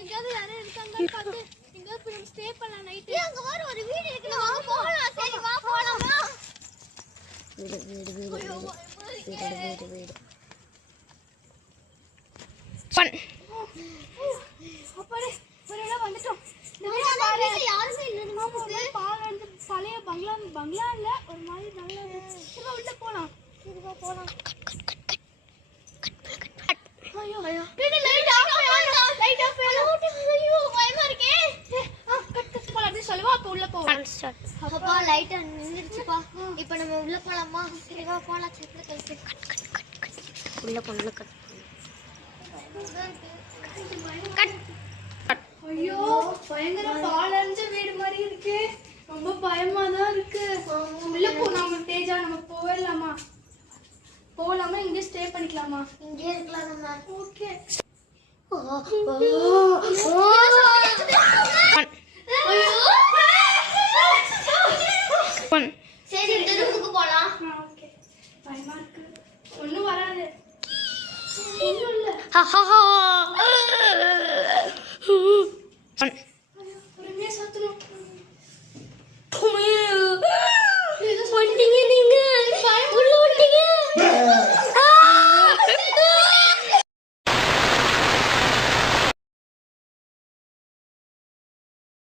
எங்கயாவது யாரே இருக்காங்க பாத்து எங்க போய் ஸ்டே பண்ணலாம் நைட். அங்க வர ஒரு வீடு இருக்கு வா போலாம். சரி வா போலாமா? வீடு ஃபன். அப்படி ஒருவேளை வந்துட்டோம். யாருமே இல்லை நமக்கு. பாலந்து பழைய பங்களா இல்ல ஒரு மாதிரி நல்லா இருந்துச்சு. உள்ள போலாம். இதுவா போலாம். ஐயோ வீடு லைட் ஆஃப் ஐயோ பயமா இருக்கே. கட் போலாம் அப்படி சொல்லுவா. அப்ப உள்ள போவோம். அப்பா லைட் நின்னுடுச்சுப்பா. இப்போ நம்ம உள்ள போலாமா? சரி வா போலாம். செட்ல கழிச்சு உள்ள போலாம். கட் ஐயோ பயங்கர பாலஞ்ச வீடு மாதிரி இருக்கு. ரொம்ப பயமா தான் இருக்கு. உள்ள போனாம தேஜா நம்ம போயிடலாமா? போலாமா? இங்க ஸ்டே பண்ணிக்கலாமா? இங்கே இருக்கலாம் நம்ம. ஓகே. சரி இந்த ரூமுக்கு போலாம். ஓகே. பயமா இருக்கு. ஒண்ணும் வராது. ஒண்ணும் இல்ல.